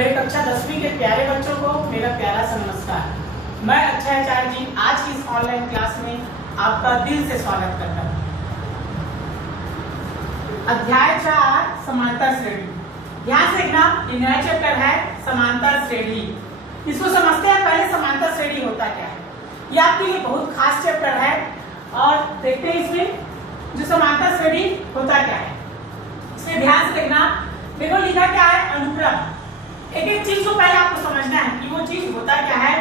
मेरे कक्षा 10वीं के प्यारे बच्चों को मेरा प्यारा सा नमस्कार। मैं अक्षय आचार्य जी आज की इस ऑनलाइन क्लास में आपका दिल से स्वागत करता हूँ। अध्याय 4 समांतर श्रेणी। ध्यान से देखना, ये नया चैप्टर है समांतर श्रेणी। इसको समझते हैं पहले समांतर श्रेणी होता क्या है। ये आपके लिए बहुत खास चैप्टर है और देखते हैं इसमें जो समांतर श्रेणी होता क्या है। इसमें ध्यान से देखना, देखो लिखा क्या है, अनुक्रम। एक एक चीज को पहले आपको समझना है कि वो चीज होता क्या है।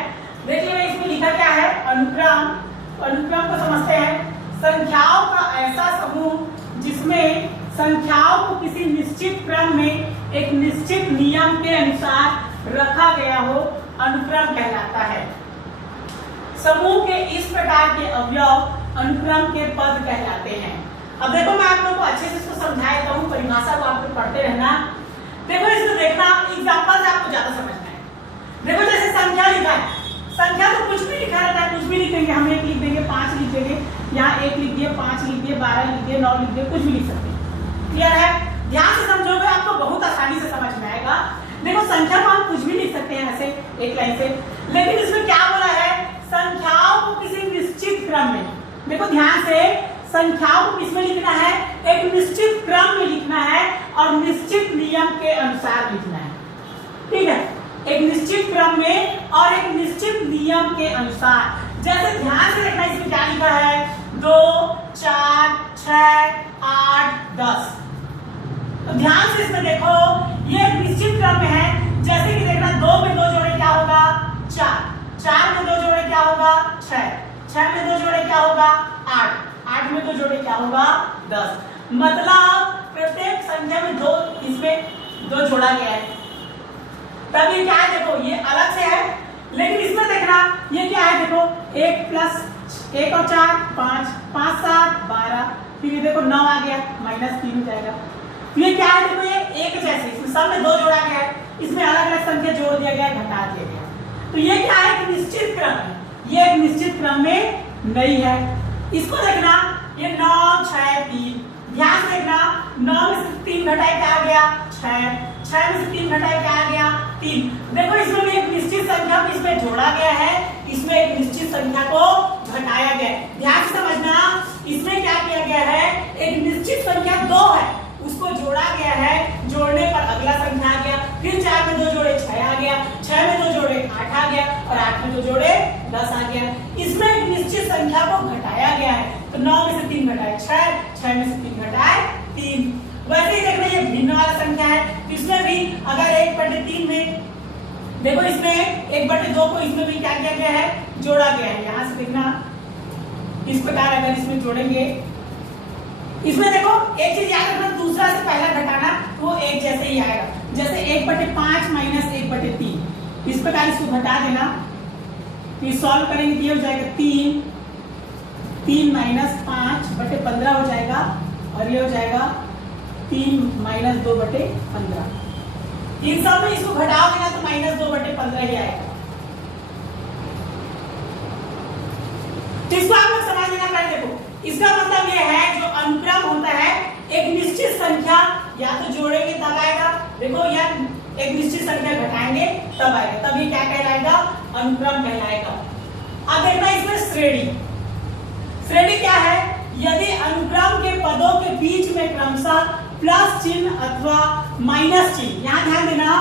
देख लीजिए इसमें लिखा क्या है, अनुक्रम। अनुक्रम को समझते हैं, संख्याओं का ऐसा समूह जिसमें संख्याओं को किसी निश्चित क्रम में एक निश्चित नियम के अनुसार रखा गया हो, अनुक्रम कहलाता है। समूह के इस प्रकार के अवयव अनुक्रम के पद कहलाते हैं। अब देखो मैं आप लोगों को अच्छे से इसको समझा देता हूँ, परिभाषा को आप लोग पढ़ते रहना। देखो इसको देखना, एग्जांपल से आपको ज्यादा समझना है। देखो जैसे संख्या लिखा है, संख्या तो कुछ भी लिखा रहता है, कुछ भी लिख देंगे, हम 1 लिख देंगे, 5 लिख देंगे, यहाँ 1 लिख दिए, 5 लिख दिए, 12 लिख दिए, 9 लिख दिए, कुछ भी लिख सकते हैं। क्लियर है? ध्यान से समझोगे आपको बहुत आसानी से समझ में आएगा। देखो संख्या को हम कुछ भी लिख सकते हैं ऐसे एक लाइन से, लेकिन इसमें क्या बोला है, संख्याओं को किसी निश्चित क्रम में। देखो ध्यान से, संख्याओं को किसमें लिखना है, एक निश्चित क्रम में लिखना है और निश्चित नियम के अनुसार लिखना है। ठीक है, एक निश्चित क्रम में और एक निश्चित नियम के अनुसार। जैसे ध्यान से देखना, इसमें क्या लिखा है, 2, 4, 6, 8, 10। तो ध्यान से इसमें देखो, ये एक निश्चित क्रम में है। जैसे कि देखना, 2 में 2 जोड़े क्या होगा, 4, 4 में 2 जोड़े क्या होगा, 6, 6 में 2 जोड़े क्या होगा, 8, 8 में 2 जोड़े क्या होगा, 10। मतलब प्रत्येक संख्या में 2, इसमें 2 जोड़ा गया है। तब ये क्या है, देखो ये अलग से है, लेकिन इसमें देखना ये क्या है, देखो 1 + 1 और 4 5, 5 7 12, फिर ये देखो 9 आ गया, -3 हो जाएगा। ये क्या है, देखो ये एक जैसे, इसमें सब में 2 जोड़ा गया है, इसमें अलग अलग संख्या जोड़ दिया गया, घटा दिया गया। तो ये क्या है कि निश्चित क्रम है, ये एक निश्चित क्रम में नहीं है। इसको देखना, ये 9 6 3। ध्यान से देखना, 9 में से 3 घटाए क्या आ गया, 6, 6 में से 3 घटाए क्या आ गया, 3। देखो इसमें भी एक निश्चित संख्या को इसमें जोड़ा गया है, इसमें एक निश्चित संख्या को घटाया गया है। ध्यान से समझना, इसमें क्या किया गया है, एक निश्चित संख्या 2 है, उसको जोड़ा गया है, जोड़ने पर अगला संख्या आ गया, फिर 4 में 2 जोड़े 6 आ गया, 6 में 2 जोड़े 8 आ गया और 8 में 2 जोड़े 10 आ गया। इसमें एक निश्चित संख्या को घटाया गया है। तो 9 में से 3 घटाए 6, 6 में से 3 घटाए 3। वैसे ही देखना, ये भिन्न वाला संख्या है, इसमें भी अगर 1/3 में देखो, इसमें 1/2 को इसमें भी क्या किया गया है, जोड़ा गया है। यहाँ से देखना, इस प्रकार अगर इसमें जोड़ेंगे, इसमें देखो एक चीज याद रखना, दूसरा से पहला घटाना वो एक जैसे ही आएगा। जैसे 1/5 - 1/3, इस प्रकार इसको घटा देना, फिर सॉल्व करेंगे तो ये हो जाएगा 3 - 5/15 हो जाएगा, और ये हो जाएगा 3 - 2/15। इन सब में इसको घटाओगे ना तो -2/15 ही आएगा। तो इसको आप लोग समझ लेना। पहले देखो, इसका मतलब ये है, जो अनुक्रम होता है एक निश्चित संख्या या तो जोड़ेंगे तब आएगा, देखो या एक निश्चित संख्या घटाएंगे तब आएगा, तब ये क्या कहलाएगा, अनुक्रम कहलाएगा। अब देखना इसमें श्रेणी। श्रेणी क्या है, यदि अनुक्रम के पदों के बीच में क्रमशः प्लस चिन्ह अथवा माइनस चिन्ह, यहाँ ध्यान देना,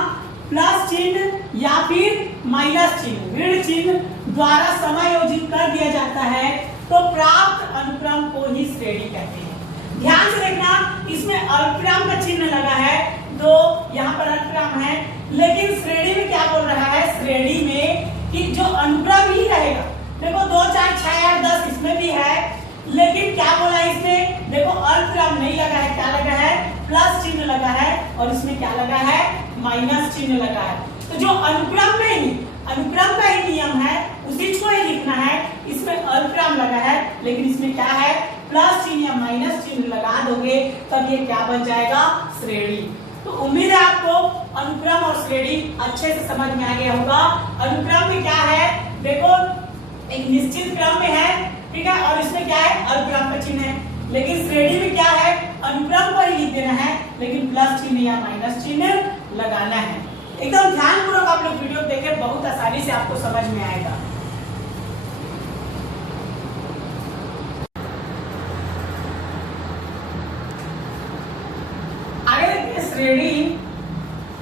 प्लस चिन्ह या फिर माइनस चिन्ह, ऋण चिन्ह द्वारा समायोजित कर दिया जाता है, तो प्राप्त अनुक्रम को ही श्रेणी कहते हैं। ध्यान से देखना, इसमें अल्पविराम का चिन्ह लगा है, तो यहाँ पर अल्पविराम है, लेकिन श्रेणी में क्या बोल रहा है, श्रेणी में कि जो अनुक्रम ही रहेगा। देखो 2 4 6 8 10 इसमें भी है, लेकिन क्या बोला है इसमें, देखो अल्पविराम नहीं लगा है, क्या लगा है, प्लस चिन्ह लगा है, और इसमें क्या लगा है, माइनस चिन्ह लगा है। तो जो अनुक्रम में ही, अनुक्रम का ही नियम है, उसी को ही लिखना है। इसमें अल्पविराम लगा है, लेकिन इसमें क्या है, प्लस चिन्ह या माइनस चिन्ह लगा दोगे, तब ये क्या बन जाएगा, श्रेणी। तो उम्मीद है आपको अनुक्रम और श्रेणी अच्छे से समझ में आ गया होगा। अनुक्रम में क्या है, देखो एक निश्चित क्रम में है, ठीक है, और इसमें क्या है, अल्पविराम का चिन्ह है। लेकिन श्रेणी में क्या है, अनुक्रम को ही लिख देना है, लेकिन प्लस चिन्ह या माइनस चिन्ह लगाना है। एकदम ध्यानपूर्वक आप लोग वीडियो देखें, बहुत आसानी से आपको समझ में आएगा। आगे देखिए श्रेणी,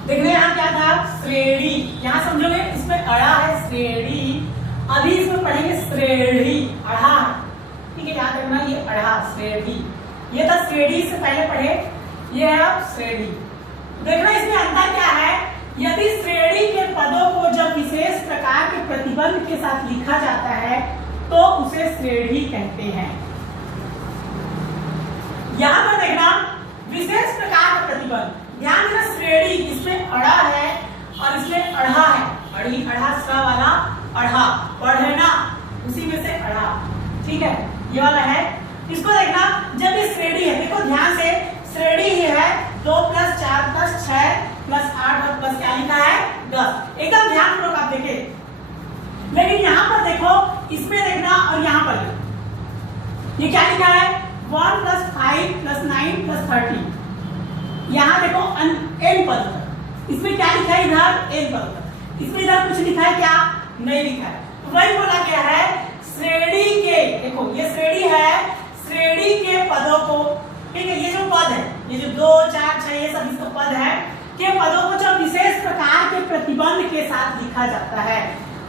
देखिए यहाँ क्या था, श्रेणी, यहाँ समझोगे इसमें अड़ा है श्रेणी, अभी इसमें पढ़ेंगे श्रेणी, अड़ा, ठीक है, याद रखना ये अड़ा श्रेणी, ये था श्रेणी से पहले पढ़े, ये है अब श्रेणी। देखना इसमें अंतर क्या है, यदि श्रेणी के पदों को जब विशेष प्रकार के प्रतिबंध के साथ लिखा जाता है तो उसे श्रेणी कहते हैं। यहाँ पर देखना विशेष प्रकार का प्रतिबंध, ध्यान देना श्रेणी, इसमें अड़ा है और इसमें अढ़ा है, अड़ी अढ़ा सा वाला अढ़ा, पढ़ना उसी में से अढ़ा, ठीक है, ये वाला है। इसको देखना जब ये श्रेणी है, देखो ध्यान से, श्रेणी ही है 2 + 4 + 6 + 8 और प्लस क्या लिखा है 10, एकदम ध्यानपूर्वक आप देखें। लेकिन यहाँ पर देखो, इसमें देखना और यहाँ पर ये क्या लिखा है 1 + 5 + 9 + 30, यहाँ देखो n पद तक, इसमें क्या लिखा है इधर n पद तक, इसमें इधर कुछ लिखा है क्या, नहीं लिखा है। तो वही बोला गया है श्रेणी के, देखो ये श्रेणी है, श्रेणी के पदों को, ठीक है, ये जो पद है, ये जो 2 4 6 ये सब इसका पद है, के पदों को जब विशेष प्रकार के प्रतिबंध के साथ लिखा जाता है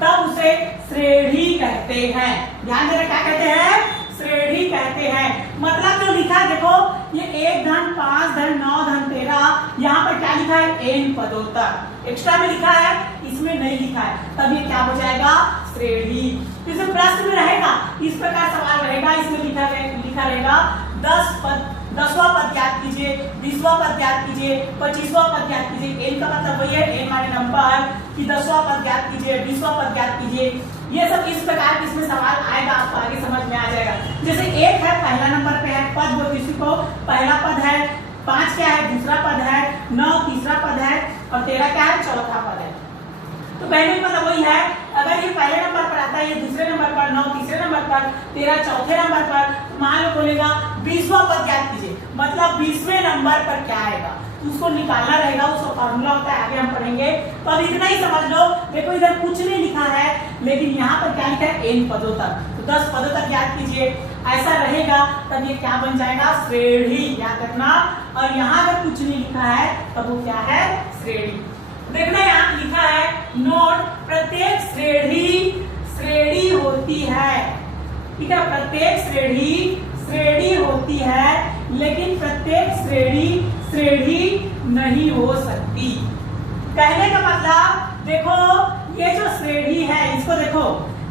तब उसे श्रेणी कहते हैं। ध्यान देना, क्या कहते हैं, श्रेणी कहते हैं। मतलब जो लिखा है देखो, ये 1 धन 5 धन 9 धन 13, यहाँ पर क्या लिखा है n पदों तक एक्स्ट्रा में लिखा है, इसमें नहीं लिखा है, तब ये क्या हो जाएगा श्रेणी। तो इसे प्रश्न में रहेगा, इस प्रकार सवाल रहेगा, इसमें लिखा रहेगा 10वां पद ज्ञात कीजिए, 20वां पद ज्ञात कीजिए, 25वां पद ज्ञात कीजिए। n का मतलब वही है, n माने नंबर, कि 10वां पद ज्ञात कीजिए, 20वां पद ज्ञात कीजिए, ये सब इस प्रकार इसमें सवाल आएगा, आपको आगे समझ में आ जाएगा। जैसे 1 है पहला नंबर पे है, पद बोलते इसको पहला पद है, 5 क्या है दूसरा पद है, 9 तीसरा पद है और 13 क्या है चौथा पद है। तो पहले मतलब वही है, अगर ये पहले नंबर पर आता है, ये दूसरे नंबर पर, 9 तीसरे नंबर पर, 13 चौथे नंबर पर, मान लो बोलेगा 20वां पद ज्ञात कीजिए, मतलब 20वें नंबर पर क्या आएगा, तो उसको निकालना रहेगा, उसका फॉर्मूला होता है, आगे हम पढ़ेंगे। तो अब इतना ही समझ लो, देखो इधर कुछ नहीं लिखा है, लेकिन यहाँ पर क्या लिखा है n पदों तक, तो 10 पदों तक ज्ञात कीजिए, ऐसा रहेगा तब ये क्या बन जाएगा श्रेणी, याद रखना। और यहाँ अगर कुछ नहीं लिखा है तब वो क्या है श्रेणी। देखना यहाँ लिखा है नोट, प्रत्येक श्रेणी होती है, ठीक है, प्रत्येक श्रेणी होती है, लेकिन प्रत्येक श्रेणी नहीं हो सकती। कहने का मतलब देखो, ये जो श्रेणी है इसको देखो,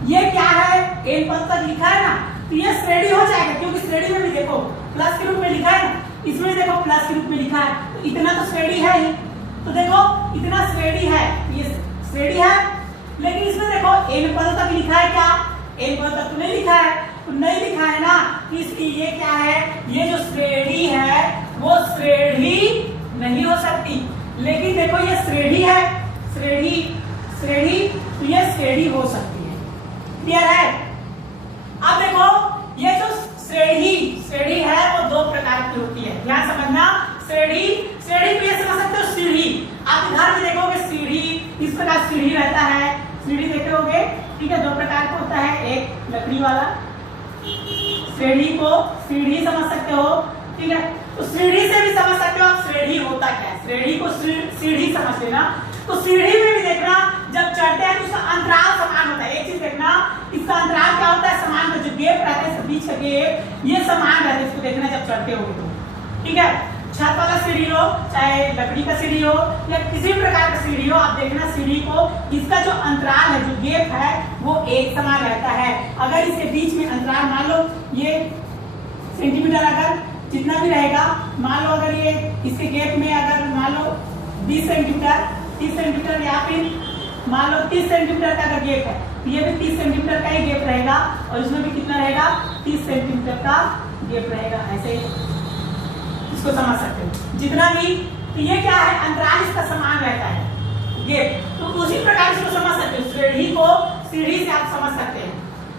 ये क्या है n पद तक लिखा है ना, तो ये श्रेणी हो जाएगा, क्योंकि श्रेणी में भी देखो प्लस के रूप में लिखा है ना, इसमें देखो प्लस के रूप में लिखा है, तो इतना तो श्रेणी है ही, तो देखो इतना श्रेणी है, ये श्रेणी है, लेकिन इसमें देखो n पदों तक लिखा है, क्या n पदों तक तो नहीं लिखा है, तो नहीं लिखा है ना, इसलिए ये क्या है, ये जो श्रेणी है वो श्रेणी नहीं हो सकती। लेकिन देखो ये श्रेणी है, श्रेणी तो ये श्रेणी हो सकती है, क्लियर है। अब देखो ये जो श्रेणी है वो 2 प्रकार की होती है, ध्यान समझना। श्रेणी को ये समझ सकते हो सीढ़ी, आप घर में देखोगे सीढ़ी, इस प्रकार सीढ़ी रहता है, सीढ़ी देखे होगे, ठीक है, 2 प्रकार का होता है, एक लकड़ी वाला, श्रेणी को सीढ़ी समझ सकते हो, ठीक है, तो सीढ़ी से भी समझ सकते हो आप श्रेणी होता क्या है, श्रेणी को सीढ़ी समझ लेना। तो सीढ़ी में भी देखना जब चढ़ते हैं तो उसका अंतराल समान होता है, एक चीज देखना, इसका अंतराल क्या होता है समान, जो गैप रहता है बीच का गैप ये समान रहता है, इसको देखना जब चढ़ते हो तो, ठीक है। छत वाला सीढ़ी हो चाहे लकड़ी का सीढ़ी हो या किसी भी प्रकार का सीढ़ी हो, आप देखना सीढ़ी को इसका जो अंतराल है, जो गैप है वो एक समान रहता है। अगर इसके बीच में अंतराल मान लो ये सेंटीमीटर, अगर जितना भी रहेगा, मान लो अगर ये इसके गैप में अगर मान लो 20 सेंटीमीटर 30 सेंटीमीटर या फिर मान लो 30 सेंटीमीटर का अगर गैप है, तो ये भी 30 सेंटीमीटर का ही गैप रहेगा और इसमें भी कितना रहेगा 30 सेंटीमीटर का गैप रहेगा, ऐसे इसको समझ सकते हो जितना भी। तो ये क्या है अंतराल इसका समान रहता है गैप, तो उसी प्रकार इसको समझ सकते हो, श्रेणी को सीढ़ी से आप समझ सकते हैं।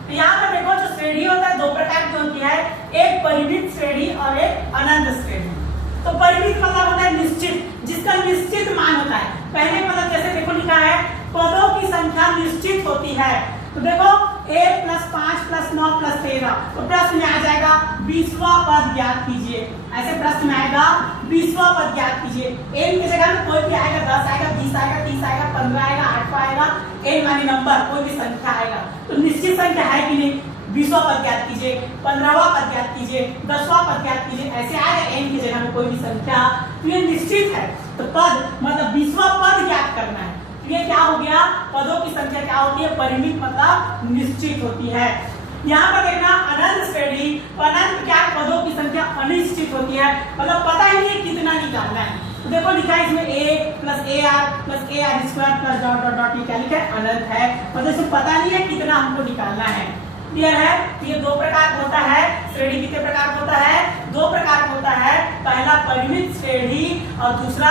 तो यहाँ पर देखो जो श्रेणी होता है 2 प्रकार की होती है, एक परिमित श्रेणी और एक अनंत श्रेणी। तो परिमित मतलब होता है निश्चित, जिसका निश्चित मान होता है, पहले पद जैसे देखो लिखा है पदों की संख्या निश्चित होती है, तो देखो a + 5 + 9 + 13, तो प्रश्न में आ जाएगा 20वां पद ज्ञात कीजिए। ऐसे प्रश्न में आएगा 20वां पद ज्ञात कीजिए। n की जगह में कोई भी आएगा, 10 आएगा, 20 आएगा, 30 आएगा, 15 आएगा, 8 आएगा, n मानी नंबर कोई भी संख्या आएगा, तो निश्चित संख्या है कि नहीं, 20वां पद ज्ञात कीजिए, 15वां पद ज्ञात कीजिए, 10वां पद ज्ञात कीजिए, ऐसे आएगा n की जगह में कोई भी संख्या, तो ये निश्चित है। तो पद मतलब 20वां पद ज्ञात करना है, तो ये क्या हो गया, पदों की संख्या क्या होती है, परिमित मतलब निश्चित होती है। यहाँ पर देखना अनंत श्रेणी, अनंत क्या, पदों की संख्या अनिश्चित होती है, मतलब पता ही नहीं कितना निकालना है। तो देखो लिखा है इसमें a + ar + ar² + dot dot dot, ये क्या लिखा है, अनंत है, मतलब इसमें पता नहीं है कितना हमको निकालना है। क्लियर है? तो ये दो प्रकार का होता है, श्रेणी कितने प्रकार का होता है, दो प्रकार का होता है, पहला परिमित श्रेणी और दूसरा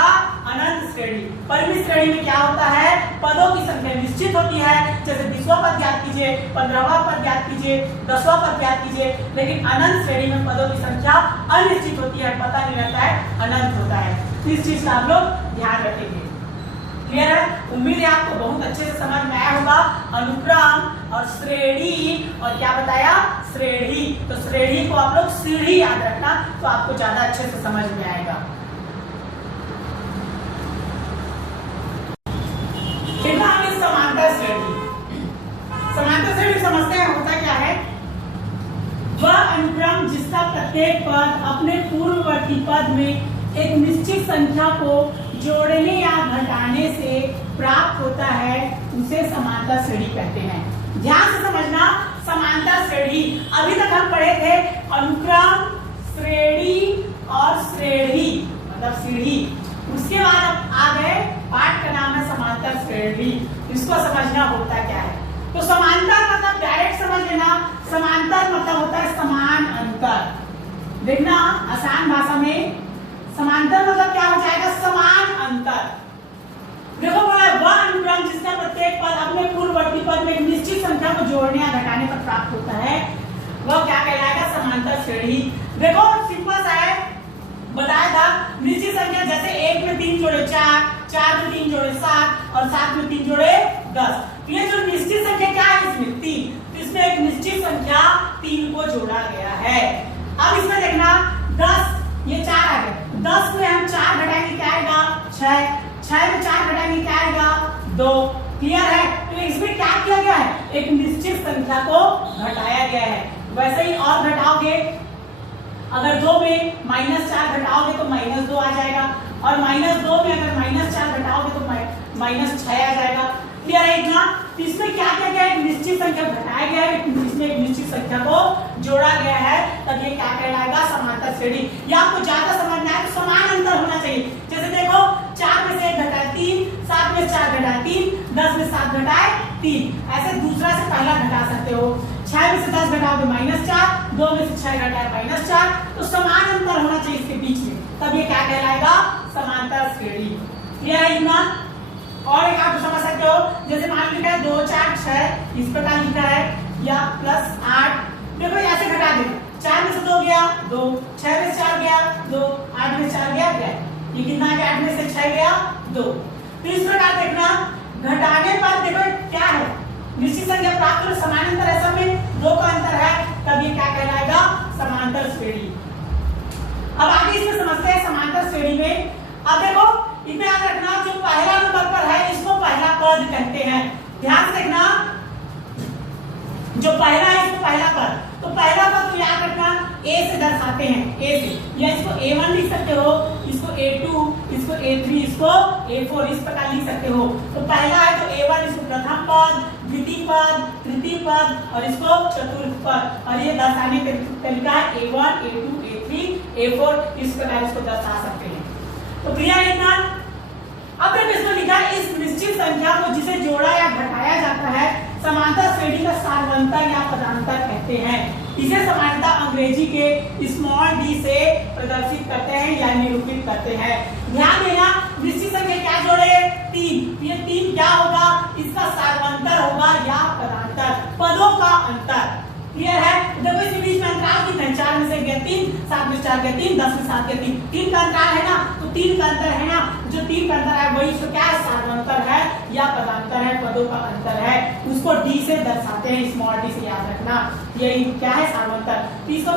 अनंत श्रेणी। परिमित श्रेणी में क्या होता है, पदों की संख्या निश्चित होती है, जैसे 20वां पद ज्ञात कीजिए, 15वां पद ज्ञात कीजिए, 10वां पद ज्ञात कीजिए, लेकिन अनंत श्रेणी में पदों की संख्या अनिश्चित होती है, पता नहीं रहता है, अनंत होता है। इस चीज का आप लोग ध्यान रखेंगे। क्लियर है? उम्मीद है आपको बहुत अच्छे से समझ में आया होगा। अनुक्रम और श्रेणी और क्या बताया, श्रेणी, तो श्रेणी को आप लोग सीढ़ी याद रखना, तो आपको ज्यादा अच्छे से समझ में आएगा। समांतर श्रेणी, समांतर श्रेणी समझते हैं होता क्या है, वह अनुक्रम जिसका प्रत्येक पद अपने पूर्ववर्ती पद में एक निश्चित संख्या को जोड़ने या घटाने से प्राप्त होता है, उसे समांतर श्रेणी कहते हैं। ध्यान से समझना, समांतर श्रेणी, अभी तक हम पढ़े थे अनुक्रम, श्रेणी और श्रेणी मतलब सीढ़ी, उसके बाद अब आ गए पाठ का नाम है समांतर श्रेणी। इसको समझना होता क्या है, तो समांतर मतलब डायरेक्ट समझ लेना, समांतर मतलब होता है समान अंतर। देखना आसान भाषा में समांतर मतलब क्या हो जाएगा, समान अंतर। देखो बोला वह अनुक्रम जिसका प्रत्येक पद अपने पूर्ववर्ती पद में एक निश्चित संख्या को जोड़ने या घटाने पर प्राप्त होता है, वह क्या कहलाएगा, समांतर श्रेणी। देखो सिंपल सा है, बताया था निश्चित संख्या, जैसे 1 में 3 जोड़े 4, 4 में 3 जोड़े 7 और 7 में 3 जोड़े 10। तो ये जो निश्चित संख्या क्या है इसमें 3, तो इसमें एक निश्चित संख्या 3 को जोड़ा गया है। अब इसमें देखना 10, ये 4 आ गए, 10 में हम 4 घटाएंगे क्या आएगा, 6, 6 में 4 घटाएंगे क्या आएगा, 2। क्लियर है? तो इसमें क्या किया गया है, एक निश्चित संख्या को घटाया गया है। वैसे ही और घटाओगे, अगर 2 में -4 घटाओगे तो -2 आ जाएगा, और -2 में अगर -4 घटाओगे तो -6 आ जाएगा। क्लियर है इतना? तो इसमें क्या किया गया है, एक निश्चित संख्या घटाया गया है, इसमें एक निश्चित संख्या को जोड़ा गया है, तब ये क्या कहलाएगा, समांतर श्रेणी। या आपको ज्यादा समझना है तो समान अंतर होना चाहिए। जैसे देखो 4 में से 1 घटाए 3, 7 में 4 घटाए 3, 10 में 7 घटाए 3, ऐसे दूसरा से पहला घटा सकते हो। 6 में से 10 घटाओगे -4, 2 में से 6 घटाए -4, तो समान अंतर होना चाहिए इसके बीच में, तब ये क्या कहलाएगा, समांतर श्रेणी। क्लियर है इतना? और एक आप समझ सकते हो, जैसे मान लिखा है 2 4 6, इस प्रकार लिखा है, या +8, देखो ऐसे घटा दे, 4 में से 2 गया 2, 6 में से 4 गया 2, 8 में से 4 गया, ये कितना गया, 8 में से 6 गया 2। तो इस प्रकार देखना, घटाने पर देखो क्या है, निश्चित संख्या प्राप्त हो, समान अंतर है, सब में 2 का अंतर है, तब ये क्या कहलाएगा, समांतर श्रेणी। अब आगे इसमें समझते हैं समांतर श्रेणी में। अब देखो इसमें याद रखना, जो पहला नंबर पर है इसको पहला पद कहते हैं। ध्यान से देखना, जो पहला है इसको पहला पद, तो पहला पद तो याद रखना a से दर्शाते हैं, a से, या इसको a1 लिख सकते हो, इसको a2, इसको a3, इसको a4, इस प्रकार लिख सकते हो। तो पहला है तो a1, इसको प्रथम पद, द्वितीय पद, तृतीय पद और इसको चतुर्थ पद, और ये दर्शाने का तरीका है a1, a2, a3, a4, इस प्रकार इसको दर्शा सकते हैं। तो क्लियर है इतना? अब देखो इसमें लिखा है, इस निश्चित संख्या को जिसे जोड़ा या घटाया जाता है समांतर श्रेणी का सार्वंतर या पदांतर कहते हैं। इसे समानता अंग्रेजी के स्मॉल d से प्रदर्शित करते हैं या निरूपित करते हैं। ध्यान देना, निश्चित संख्या क्या जोड़े, 3, ये 3 क्या होगा, इसका सार्वंतर होगा या पदांतर, पदों का अंतर। क्लियर है? देखो इस बीच में अंतराल कितना है, 4 में से गया 3, 7 में 4 गया 3, 10 में 7 गया 3, 3 का अंतर है ना, तो 3 का अंतर है ना, जो 3 का अंतर है वही उसको क्या है, सार्वंतर है या पदांतर है, पदों का अंतर है, उसको डी से दर्शाते हैं, स्मॉल डी से याद रखना, यही क्या है, सार्वंतर। इसको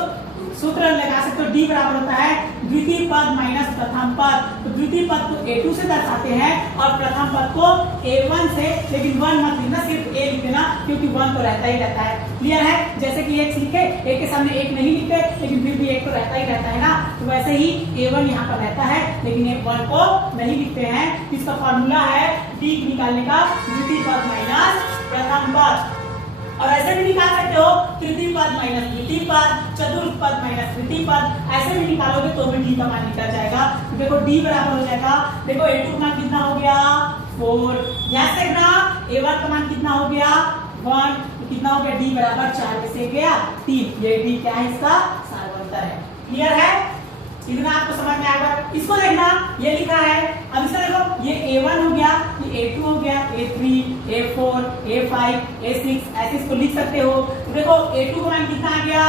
सूत्र लगा सकते हो, डी बराबर होता है द्वितीय पद माइनस प्रथम पद, तो द्वितीय पद को a2 से दर्शाते हैं और प्रथम पद को a1 से, लेकिन 1 मत लिखना, सिर्फ a लिख देना क्योंकि 1 तो रहता ही रहता है। क्लियर है, जैसे कि x लिखे, a के सामने 1 नहीं लिखते लेकिन फिर भी 1 तो रहता ही रहता है ना, तो वैसे ही a1 यहाँ पर रहता है लेकिन a1 को नहीं लिखते हैं। इसका फॉर्मूला है d निकालने का द्वितीय पद माइनस प्रथम पद, और ऐसे भी निकाल सकते हो तृतीय पद माइनस द्वितीय पद, चतुर्थ पद माइनस तृतीय पद, ऐसे भी निकालोगे तो भी डी का मान निकल जाएगा। देखो डी बराबर हो जाएगा, देखो a2 का मान कितना हो गया 4, ध्यान से देखना a1 का मान कितना हो गया 1, तो कितना हो गया डी बराबर 4 में से गया 3, ये डी क्या है, इसका सार्वंतर है। क्लियर है, इतना आपको समझ में आएगा। इसको देखना, ये लिखा है, अब इसका देखो ये a1 हो गया, ये a2 हो गया, a3, a4, a5, a6, ऐसे इसको लिख सकते हो। तो देखो a2 का मान कितना आ गया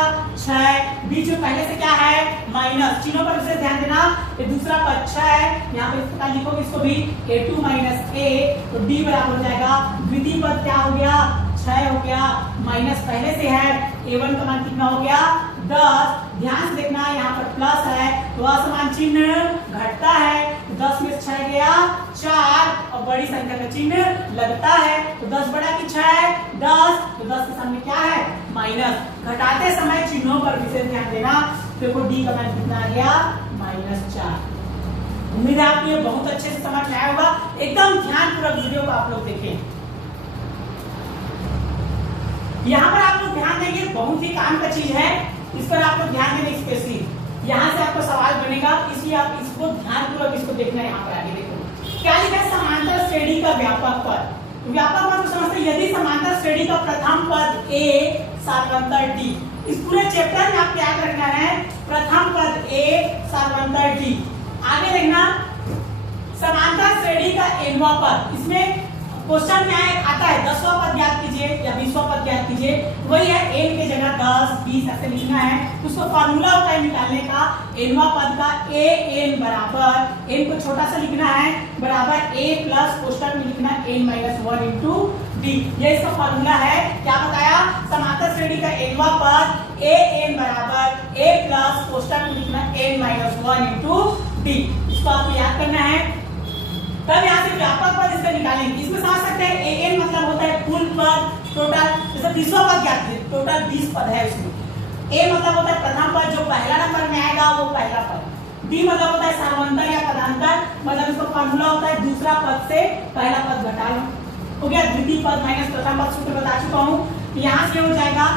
6, बीच में पहले से क्या है माइनस, चिन्हों पर विशेष ध्यान देना, ये दूसरा पद 6 है, यहाँ पर इसका लिखोगे इसको भी a2 माइनस a, तो d बराबर हो जाएगा द्वितीय पद क्या हो गया 6 हो गया, माइनस पहले से है, a1 का मान कितना हो गया 10, ध्यान से देखना यहाँ पर प्लस है तो असमान चिन्ह घटता है, तो 10 में 6 गया 4 और बड़ी संख्या का चिन्ह लगता है, तो 10 बड़ा की 6 10, तो 10 के सामने क्या है माइनस, घटाते समय चिन्हों पर विशेष ध्यान देना। देखो डी का मान कितना आ गया -4। उम्मीद है आपको ये बहुत अच्छे से समझ में आया होगा, एकदम ध्यानपूर्वक वीडियो को आप लोग देखें। यहाँ पर आप लोग ध्यान देंगे, बहुत ही काम का चीज है, इस पर आप लोग ध्यान देंगे स्पेशली, यहाँ से आपको सवाल बनेगा, इसलिए आप इसको ध्यानपूर्वक इसको देखना। यहाँ पर आगे देखो क्या लिखा है, समांतर श्रेणी का व्यापक पद। व्यापक पद को समझते हैं, यदि समांतर श्रेणी का प्रथम पद a सार्वंतर d, इस पूरे चैप्टर में आपको याद रखना है प्रथम पद a सार्वंतर d। आगे देखना समांतर श्रेणी का nवां पद, इसमें क्वेश्चन में आता है 10वां पद ज्ञात कीजिए या 20वां पद ज्ञात कीजिए, वही है n के जगह 10 20 ऐसे लिखना है, उसको फॉर्मूला होता है निकालने का nवां पद का an बराबर, n को छोटा सा लिखना है बराबर a प्लस कोष्टक में लिखना n माइनस 1 इंटू d, ये इसका फॉर्मूला है। क्या बताया, समांतर श्रेणी का nवां पद an बराबर a प्लस कोष्टक में लिखना n माइनस 1 इंटू d, इसको आपको याद करना है। तब यहाँ से व्यापक पद इसका निकालेंगे, इसमें समझ सकते हैं an मतलब होता है कुल पद, टोटल, जैसे 20वां पद ज्ञात कीजिए, टोटल 20 पद है उसमें, a मतलब होता है प्रथम पद जो पहला नंबर में आएगा वो पहला पद, d मतलब होता है सार्वंतर या पदांतर, मतलब इसका फॉर्मूला होता है दूसरा पद से पहला पद घटा लो, हो गया द्वितीय पद माइनस प्रथम पद, सूत्र बता चुका हूँ, यहाँ से हो जाएगा।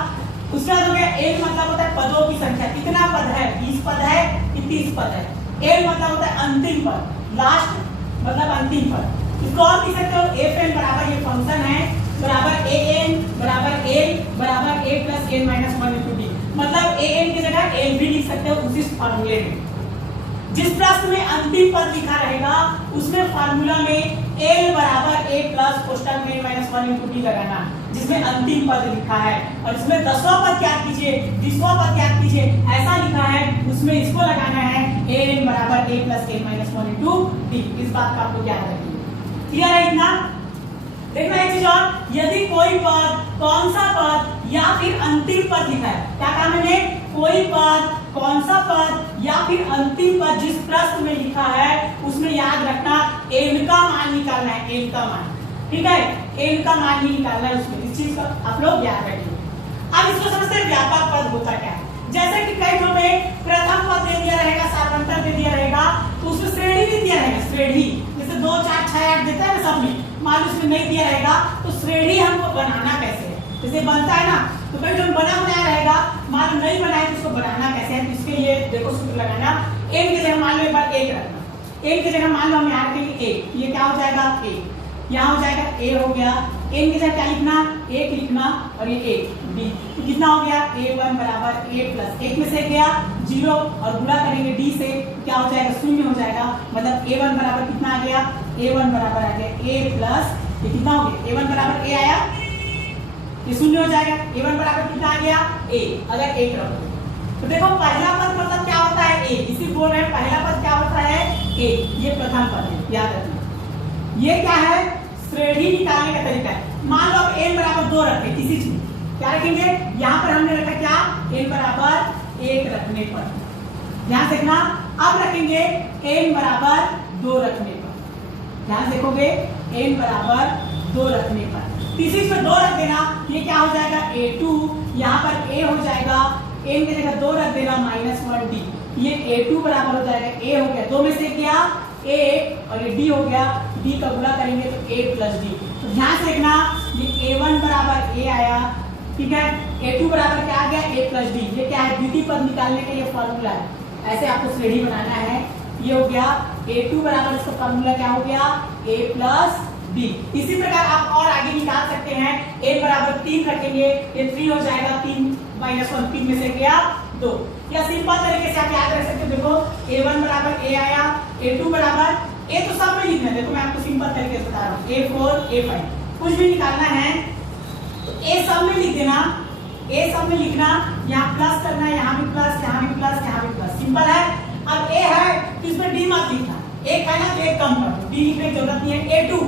उसके बाद हो गया n मतलब होता है पदों की संख्या, कितना पद है 20 पद है कि 30 पद है, n मतलब होता है अंतिम पद, लास्ट मतलब अंतिम पद। इसको और लिख सकते हो fn बराबर ये फंक्शन है बराबर an बराबर a बराबर a plus n minus 1 into d, मतलब an की जगह n भी लिख सकते हो उसी फॉर्मूले में। जिस प्रश्न में अंतिम पद लिखा रहेगा उसमें फॉर्मूला में l बराबर a प्लस कोष्टक में माइनस 1 इंटू d लगाना, जिसमें अंतिम पद लिखा है, और इसमें 10वां पद क्या कीजिए 20वां पद क्या कीजिए ऐसा लिखा है, उसमें इसको लगाना है an बराबर a plus n minus 1 into d। इस बात का आपको याद रखिए, क्लियर है इतना। देखना एक चीज और, यदि कोई पद, कौन सा पद या फिर अंतिम पद लिखा है, क्या काम है, कोई पद, कौन सा पद या फिर अंतिम पद जिस प्रश्न में लिखा है उसमें याद रखना n का मान निकालना है, n का मान, ठीक है, n का मान ही निकालना है उसमें, इस चीज का आप लोग याद रखिए। अब इसको समझते हैं व्यापक पद होता क्या है। जैसे कि कई ठो में प्रथम पद दे दिया रहेगा, सार्वंतर दे दिया रहेगा, तो उसमें श्रेणी भी दिया रहेगा, श्रेणी जैसे 2 4 6 8 देता है ना सब में, मान लो उसमें नहीं दिया रहेगा तो श्रेणी हमको बनाना कैसे है, जैसे बनता है ना, तो कई जो बना बनाया रहेगा, मान लो नहीं बनाया तो उसको बनाना कैसे है, तो इसके लिए देखो सूत्र लगाना, n की जगह मान लो एक बार 1 रखना, n की जगह मान लो हम यहाँ रखेंगे 1, ये क्या हो जाएगा a, यहाँ हो जाएगा a हो गया, n की जगह क्या लिखना 1 लिखना, और ये 1 b, तो कितना हो गया a1 बराबर a प्लस 1 में से गया 0 और गुणा करेंगे d से, क्या हो जाएगा 0 हो जाएगा, मतलब a1 बराबर कितना आ गया, a1 बराबर आ गया a प्लस, ये कितना हो गया a1 बराबर a आया, ये 0 हो जाएगा, a1 बराबर कितना आ गया a, अगर 1 रखो तो देखो पहला पद मतलब क्या होता है प्रथम पद है, याद रखना। ये क्या है, श्रेणी निकालने का तरीका है। मान लो अब n बराबर 2 रखे किसी चीज, क्या रखेंगे, यहाँ पर हमने रखा क्या, n बराबर 1 रखने पर, ध्यान देखना। अब रखेंगे n बराबर 2 रखने पर, ध्यान देखोगे n बराबर 2 रखने पर, तीसरी पे 2 रख देना, ये क्या हो जाएगा a2, यहाँ पर a हो जाएगा, n की जगह 2 रख देना -1d, ये a2 बराबर हो जाएगा a हो गया, 2 में से क्या a और ये d हो गया, d का गुणा करेंगे तो a + d। तो ध्यान से देखना, ये a1 बराबर a आया, ठीक है, a2 बराबर क्या आ गया a + d, ये क्या है, द्वितीय पद निकालने का ये फॉर्मूला है, ऐसे आपको श्रेणी बनाना है। ये हो गया a2 बराबर, इसका फॉर्मूला क्या हो गया a + d। इसी प्रकार आप और आगे निकाल सकते हैं, a बराबर 3 रखेंगे, ये 3 हो जाएगा, 3 - 1, 3 में से गया 2। या सिंपल तरीके से आप याद रख सकते हो, देखो a1 बराबर a आया, a2 बराबर a तो सब में लिखना है, देखो मैं आपको सिंपल तरीके से बता रहा हूँ, a4 a5 कुछ भी निकालना है तो a सब में लिख देना, a सब में लिखना, यहाँ प्लस करना है, यहाँ भी प्लस, यहाँ भी प्लस, यहाँ भी प्लस, सिंपल है। अब a है तो इसमें d मत लिखना, एक है ना तो एक कम कर दो, d लिखने की जरूरत नहीं है। a2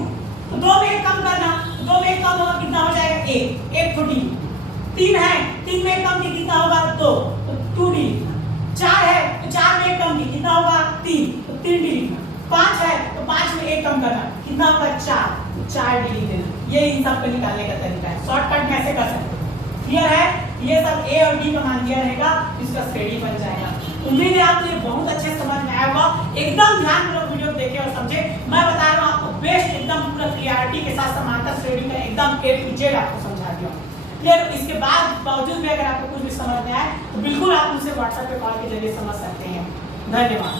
तो 2 में 1 कम करना, 2 में 1 कम होगा कितना हो जाएगा 1 छोटी। 3 है, 3 में 1 कम की कितना होगा 2, तो 2d लिखना। 4 है तो 4 में 1 कम की कितना होगा 3, तो 3d लिखना। 5 है तो 5 में 1 कम करना, कितना होगा 4, तो 4d लिख देना। ये इन सब को निकालने का तरीका है, शॉर्टकट में ऐसे कर सकते हो। क्लियर है, ये सब a और d का मान दिया रहेगा, इसका श्रेणी बन जाएगा। उम्मीद है आपको ये बहुत अच्छे समझ में आया होगा। एकदम ध्यानपूर्वक वीडियो देखे और समझे, मैं बता रहा हूँ आपको बेस्ट, एकदम पूरा क्लियरिटी के साथ समांतर श्रेणी का एकदम A to Z आपको समझा दिया। क्लियर, इसके बाद बावजूद भी अगर आपको कुछ भी समझ में आए तो बिल्कुल आप मुझसे व्हाट्सएप पे कॉल के जरिए समझ सकते हैं। धन्यवाद।